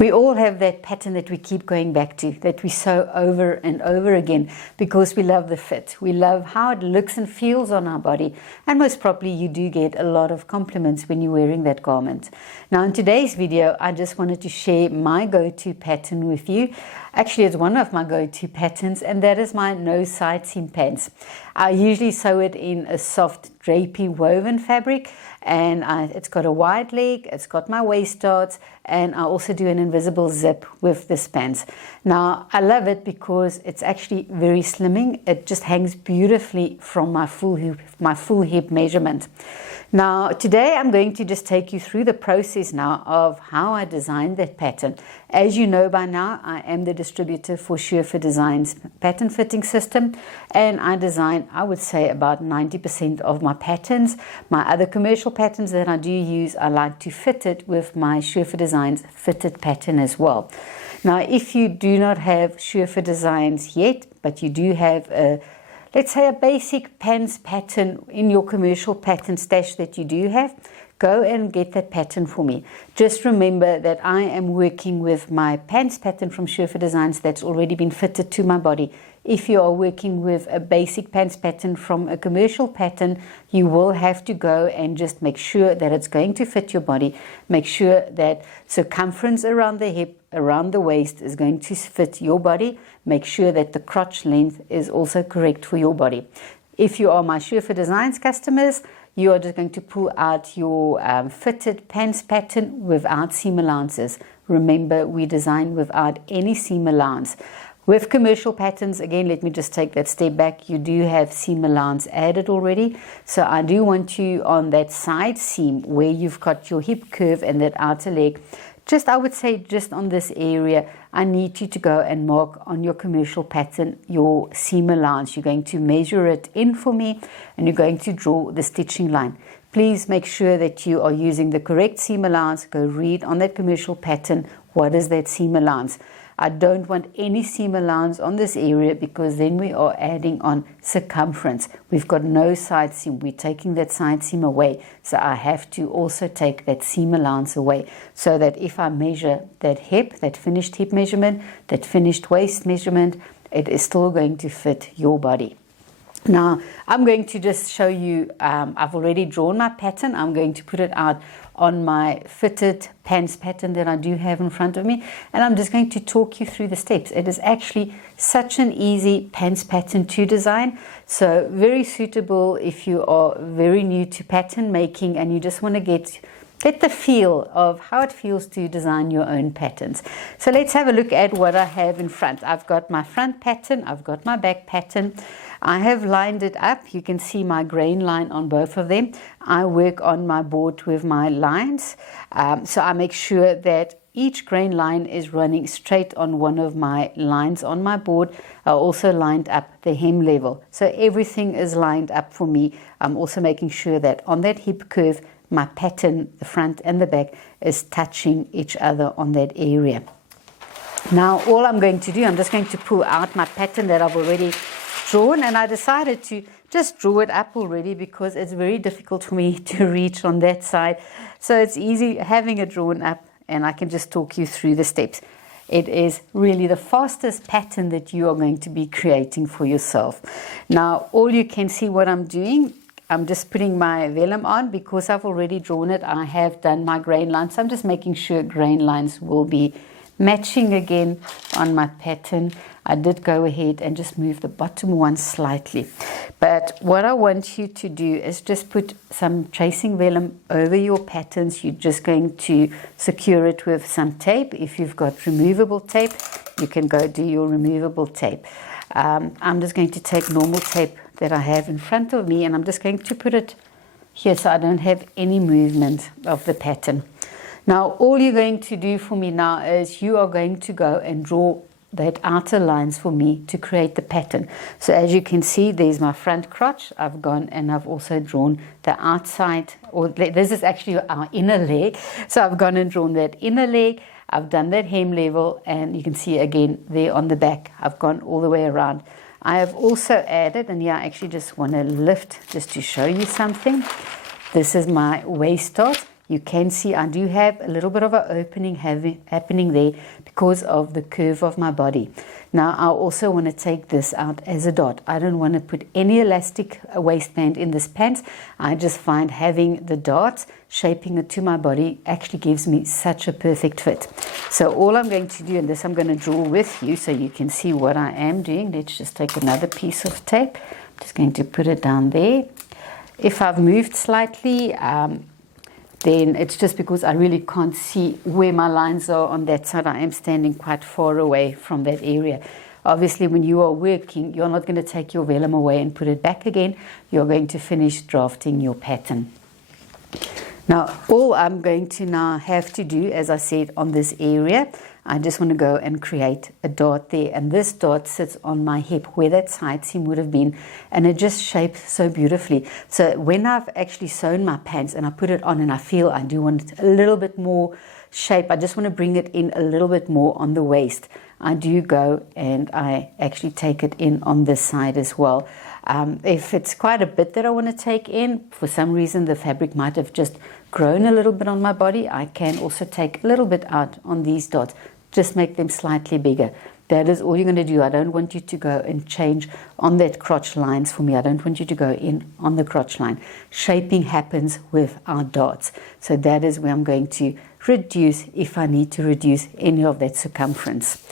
We all have that pattern that we keep going back to, that we sew over and over again because we love the fit. We love how it looks and feels on our body. And most probably you do get a lot of compliments when you're wearing that garment. Now in today's video, I just wanted to share my go-to pattern with you. Actually, it's one of my go-to patterns, and that is my no side seam pants. I usually sew it in a soft drapey woven fabric, and it's got a wide leg, it's got my waist darts, and I also do an invisible zip with this pants. Now I love it because it's actually very slimming. It just hangs beautifully from my full hip measurement. Now today I'm going to just take you through the process now of how I designed that pattern. As you know by now, I am the distributor for Surefit Designs pattern fitting system, and I design, I would say, about 90% of my patterns. My other commercial patterns that I do use, I like to fit it with my Surefit Designs fitted pattern as well. Now if you do not have Surefit Designs yet, but you do have a, let's say, a basic pants pattern in your commercial pattern stash that you do have, go and get that pattern for me. Just remember that I am working with my pants pattern from Surefit Designs that's already been fitted to my body. If you are working with a basic pants pattern from a commercial pattern, you will have to go and just make sure that it's going to fit your body. Make sure that circumference around the hip, around the waist is going to fit your body. Make sure that the crotch length is also correct for your body. If you are my Surefit Designs customers, you are just going to pull out your fitted pants pattern without seam allowances. Remember, we design without any seam allowance. With commercial patterns, again, let me just take that step back. You do have seam allowance added already. So I do want you on that side seam where you've got your hip curve and that outer leg. Just, I would say, just on this area, I need you to go and mark on your commercial pattern your seam allowance. You're going to measure it in for me, and you're going to draw the stitching line. Please make sure that you are using the correct seam allowance. Go read on that commercial pattern, what is that seam allowance. I don't want any seam allowance on this area because then we are adding on circumference. We've got no side seam. We're taking that side seam away. So I have to also take that seam allowance away so that if I measure that hip, that finished hip measurement, that finished waist measurement, it is still going to fit your body. Now, I'm going to just show you, I've already drawn my pattern. I'm going to put it out on my fitted pants pattern that I do have in front of me. And I'm just going to talk you through the steps. It is actually such an easy pants pattern to design. So very suitable if you are very new to pattern making and you just want to get the feel of how it feels to design your own patterns. So let's have a look at what I have in front. I've got my front pattern, I've got my back pattern. I have lined it up. You can see my grain line on both of them. I work on my board with my lines. So I make sure that each grain line is running straight on one of my lines on my board. I also lined up the hem level. So everything is lined up for me. I'm also making sure that on that hip curve, my pattern, the front and the back, is touching each other on that area. Now all I'm going to do, I'm just going to pull out my pattern that I've already drawn, and I decided to just draw it up already because it's very difficult for me to reach on that side. So it's easy having it drawn up and I can just talk you through the steps. It is really the fastest pattern that you are going to be creating for yourself. Now all you can see what I'm doing, I'm just putting my vellum on because I've already drawn it. I have done my grain lines. So I'm just making sure grain lines will be matching again on my pattern. I did go ahead and just move the bottom one slightly. But what I want you to do is just put some tracing vellum over your patterns. You're just going to secure it with some tape. If you've got removable tape, you can go do your removable tape. I'm just going to take normal tape that I have in front of me, and I'm just going to put it here so I don't have any movement of the pattern. Now all you're going to do for me now is you are going to go and draw that outer lines for me to create the pattern. So as you can see, there's my front crotch. I've gone and I've also drawn the outside, or this is actually our inner leg. So I've gone and drawn that inner leg. I've done that hem level, and you can see again there on the back, I've gone all the way around. I have also added, and yeah, I actually just want to lift just to show you something. This is my waist dot. you can see I do have a little bit of an opening happening there because of the curve of my body. Now I also want to take this out as a dot. I don't want to put any elastic waistband in this pants. I just find having the dots, shaping it to my body, actually gives me such a perfect fit. So all I'm going to do, and this I'm going to draw with you so you can see what I am doing. Let's just take another piece of tape. I'm just going to put it down there. If I've moved slightly, then it's just because I really can't see where my lines are on that side. I am standing quite far away from that area. Obviously, when you are working, you're not going to take your vellum away and put it back again. You're going to finish drafting your pattern. Now, all I'm going to now have to do, as I said, on this area, I just want to go and create a dot there. And this dot sits on my hip where that side seam would have been. And it just shapes so beautifully. So when I've actually sewn my pants and I put it on and I feel I do want a little bit more shape, I just want to bring it in a little bit more on the waist, I do go and I actually take it in on this side as well. If it's quite a bit that I want to take in, for some reason the fabric might have just grown a little bit on my body, I can also take a little bit out on these dots, just make them slightly bigger. That is all you're going to do. I don't want you to go and change on that crotch lines for me. I don't want you to go in on the crotch line. Shaping happens with our dots. So that is where I'm going to reduce if I need to reduce any of that circumference.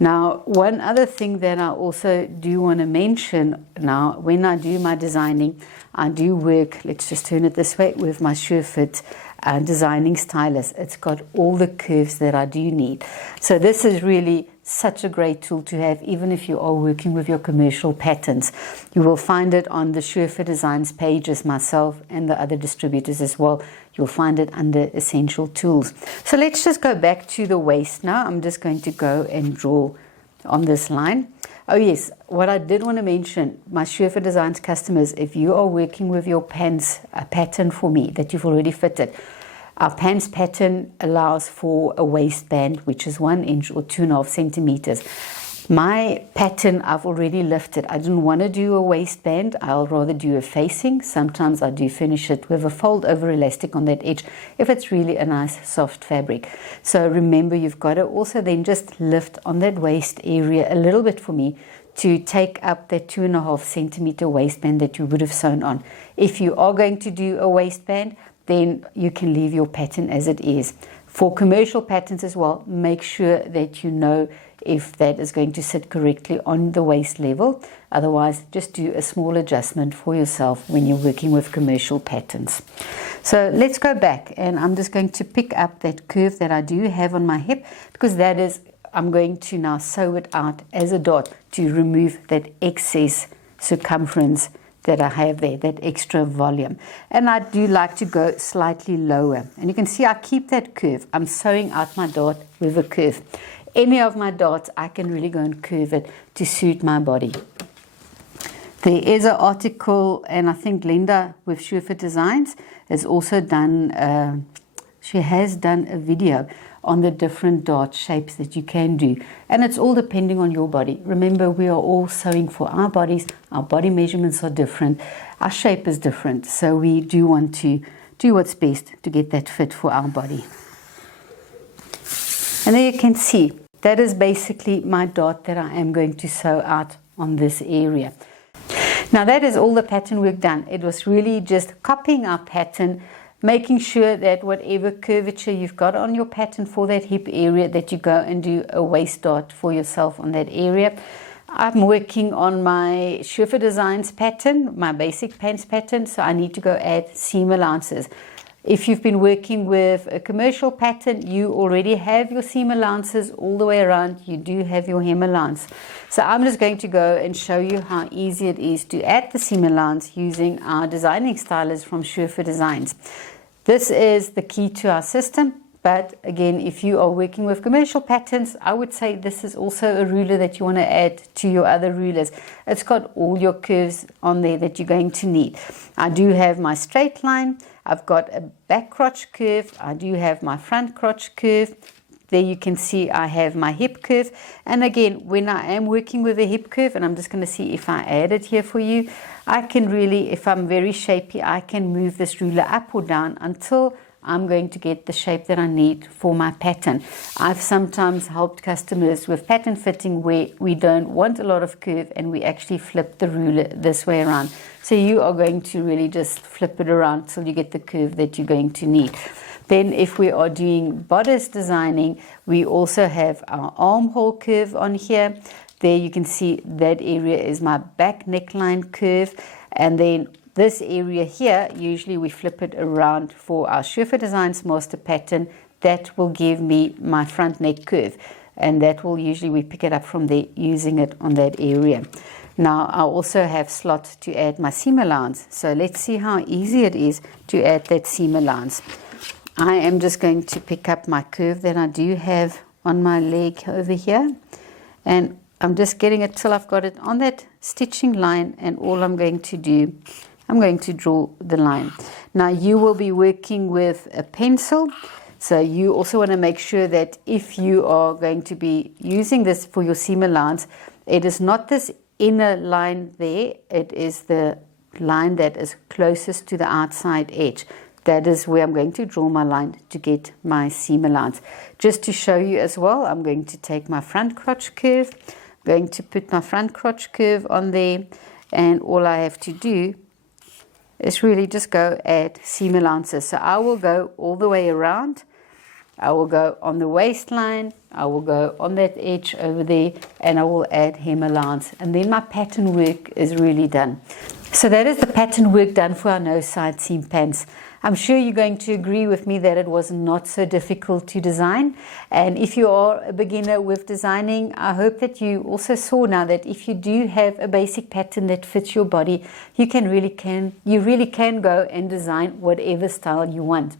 Now, one other thing that I also do want to mention now, when I do my designing, I do work, let's just turn it this way, with my SureFit designing stylus. It's got all the curves that I do need. So this is really such a great tool to have, even if you are working with your commercial patterns. You will find it on the SureFit Designs pages, myself and the other distributors as well. You'll find it under Essential Tools. So let's just go back to the waist now. I'm just going to go and draw on this line. Oh yes, what I did want to mention, my SureFit Designs customers, if you are working with your pants pattern for me that you've already fitted, our pants pattern allows for a waistband which is 1 inch or 2.5 centimeters. My pattern I've already lifted. I didn't want to do a waistband. I'll rather do a facing. Sometimes I do finish it with a fold over elastic on that edge if it's really a nice soft fabric. So remember, you've got to also then just lift on that waist area a little bit for me to take up that 2.5 centimeter waistband that you would have sewn on. If you are going to do a waistband, then you can leave your pattern as it is. For commercial patterns as well, make sure that you know if that is going to sit correctly on the waist level. Otherwise, just do a small adjustment for yourself when you're working with commercial patterns. So let's go back, and I'm just going to pick up that curve that I do have on my hip, because that is, I'm going to now sew it out as a dot to remove that excess circumference that I have there, that extra volume. And I do like to go slightly lower. And you can see I keep that curve. I'm sewing out my dot with a curve. Any of my dots, I can really go and curve it to suit my body. There is an article, and I think Linda with SureFit Designs has also done, she has done a video on the different dot shapes that you can do. And it's all depending on your body. Remember, we are all sewing for our bodies. Our body measurements are different. Our shape is different. So we do want to do what's best to get that fit for our body. And there you can see, that is basically my dot that I am going to sew out on this area. Now that is all the pattern work done. It was really just copying our pattern, making sure that whatever curvature you've got on your pattern for that hip area, that you go and do a waist dot for yourself on that area. I'm working on my SureFit Designs pattern, my basic pants pattern, so I need to go add seam allowances. If you've been working with a commercial pattern, you already have your seam allowances all the way around. You do have your hem allowance. So I'm just going to go and show you how easy it is to add the seam allowance using our designing stylus from SureFit Designs. This is the key to our system. But again, if you are working with commercial patterns, I would say this is also a ruler that you want to add to your other rulers. It's got all your curves on there that you're going to need. I do have my straight line. I've got a back crotch curve. I do have my front crotch curve. There you can see I have my hip curve. And again, when I am working with a hip curve, and I'm just going to see if I add it here for you, I can really, if I'm very shapy, I can move this ruler up or down until I'm going to get the shape that I need for my pattern. I've sometimes helped customers with pattern fitting where we don't want a lot of curve and we actually flip the ruler this way around. So you are going to really just flip it around till you get the curve that you're going to need. Then if we are doing bodice designing, we also have our armhole curve on here. There you can see that area is my back neckline curve. And then this area here, usually we flip it around for our Surfer Designs master pattern. That will give me my front neck curve. And that will usually, we pick it up from there using it on that area. Now I also have slots to add my seam allowance. So let's see how easy it is to add that seam allowance. I am just going to pick up my curve that I do have on my leg over here. And I'm just getting it till I've got it on that stitching line, and all I'm going to do, I'm going to draw the line. Now you will be working with a pencil, so you also want to make sure that if you are going to be using this for your seam allowance, it is not this inner line there, it is the line that is closest to the outside edge. That is where I'm going to draw my line to get my seam allowance. Just to show you as well, I'm going to take my front crotch curve, going to put my front crotch curve on there, and all I have to do is really just go add seam allowances. So I will go all the way around, I will go on the waistline, I will go on that edge over there, and I will add hem allowance, and then my pattern work is really done. So that is the pattern work done for our no side seam pants. I'm sure you're going to agree with me that it was not so difficult to design. And if you are a beginner with designing, I hope that you also saw now that if you do have a basic pattern that fits your body, you really can go and design whatever style you want.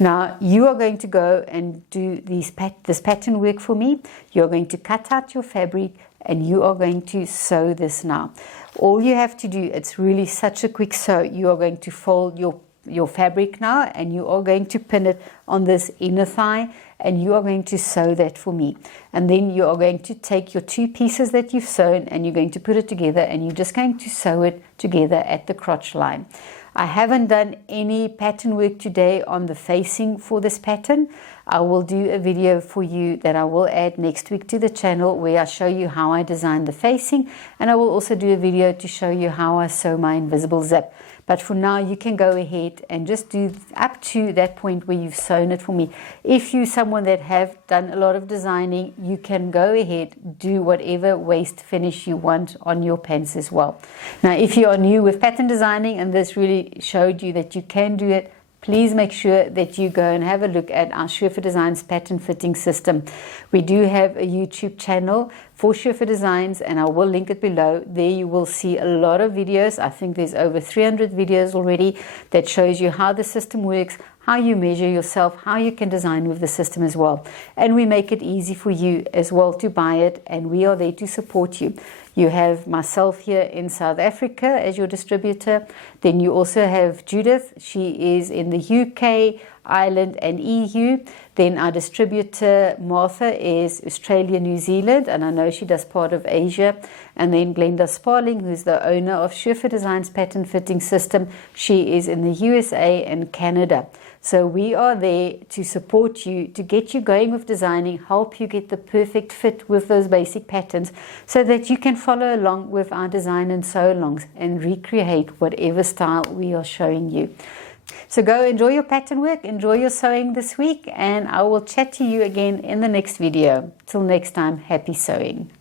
Now you are going to go and do this pattern work for me. You're going to cut out your fabric and you are going to sew this now. All you have to do, it's really such a quick sew. You are going to fold your fabric now, and you are going to pin it on this inner thigh, and you are going to sew that for me. And then you are going to take your two pieces that you've sewn and you're going to put it together, and you're just going to sew it together at the crotch line. I haven't done any pattern work today on the facing for this pattern. I will do a video for you that I will add next week to the channel where I show you how I design the facing, and I will also do a video to show you how I sew my invisible zip. But for now, you can go ahead and just do up to that point where you've sewn it for me. If you're someone that have done a lot of designing, you can go ahead, do whatever waist finish you want on your pants as well. Now, if you are new with pattern designing and this really showed you that you can do it, please make sure that you go and have a look at our Surfer Designs pattern fitting system. We do have a YouTube channel for Surfer Designs, and I will link it below. There you will see a lot of videos. I think there's over 300 videos already that shows you how the system works, how you measure yourself, how you can design with the system as well. And we make it easy for you as well to buy it, and we are there to support you. You have myself here in South Africa as your distributor. Then you also have Judith. She is in the UK, Ireland and EU. Then our distributor Martha is Australia, New Zealand, and I know she does part of Asia. And then Glenda Sparling, who's the owner of Surfer Designs Pattern Fitting System, she is in the USA and Canada. So we are there to support you, to get you going with designing, help you get the perfect fit with those basic patterns so that you can follow along with our design and sew alongs and recreate whatever style we are showing you. So go enjoy your pattern work, enjoy your sewing this week, and I will chat to you again in the next video. Till next time, happy sewing.